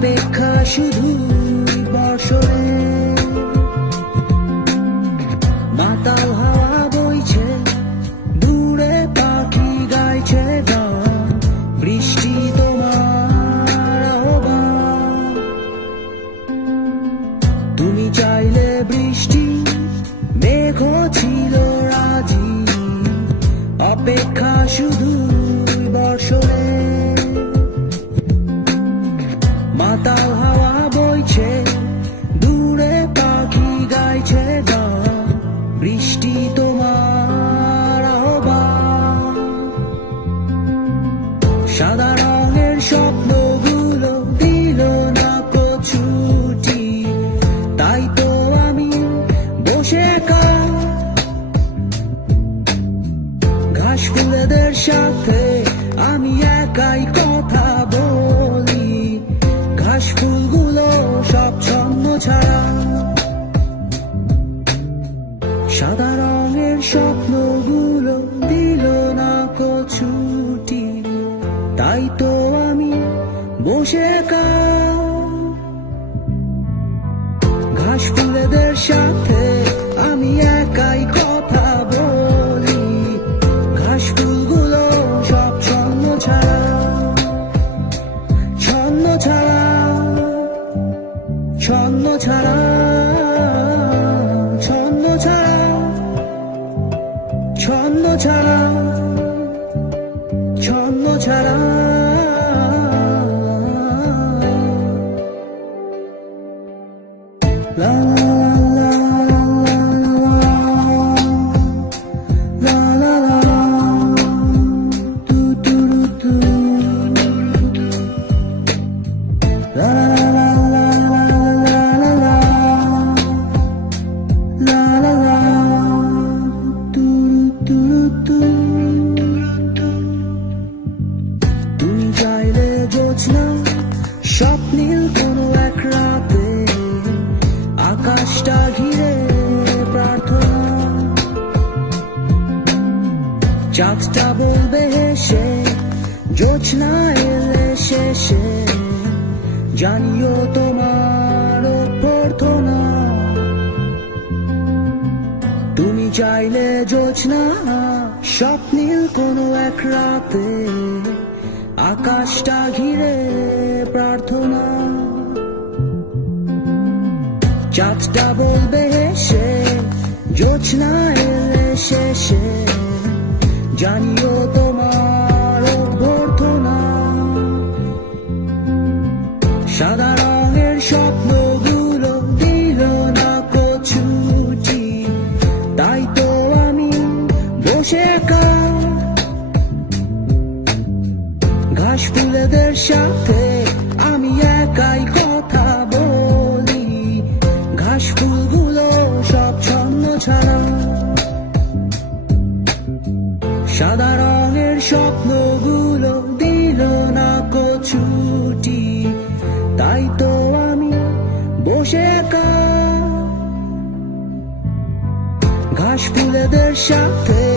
অপেক্ষা শুধু বর্ষরে মাতাল হাওয়া বইছে দূরে পাখি গাইছে গান বৃষ্টি তোমার আহ্বান তুমি চাইলে বৃষ্টি মেঘ ছিল রাজি অপেক্ষা শুধু বর্ষরে মাতাল হাওয়া বইছে দূরে পাখি গাইছে গান বৃষ্টি তোমার আহ্বান সাদা রঙের স্বপ্নগুলো দিল না ছুটি তাই তো আমি বসে ঘাস ফুলেদের সাথে আমি একাই কথা বলি ঘাস ফুলগুলো সব ছন্ন ছাড়া সাদা রঙের স্বপ্নগুলো দিল না ছুটি তাই তো আমি বসে ঘাস ফুলেদের সাথে আমি একাই কথা বলি ঘাস ফুলগুলো সব ছন্ন ছাড়া ছন্ন ছাড়া ছন্ন ছাড়া ছন্ন ছাড়া ছন্ন ছাড়া ছন্ন ছাড়া la la la la la do do do la la la la la la la la la do do do তুমি চাইলে জোছনা স্বপ্নীল কোনো এক রাতে আকাশটা ঘিরে প্রার্থনা চাঁদটা বলবে হেসে জোছনা এলে শেষে জানিও তোমার প্রার্থনা তুমি চাইলে জোছনা স্বপ্নীল কোনো এক রাতে আকাশটা ঘিরে প্রার্থনা চাঁদটা বলবে হেসে জোছনা এলে শেষে জানিও তোমার অভ্যর্থনা সাদা রঙের স্বপ্নগুলো দিল না ছুটি তাই তো আমি বসে ঘাস ফুলেদের সাথে আমি একাই কথা বলি ঘাস ফুলগুলো সব ছন্ন ছাড়া সাদা রঙের স্বপ্নগুলো দিল না ছুটি তাই তো আমি বসে ঘাস ফুলেদের সাথে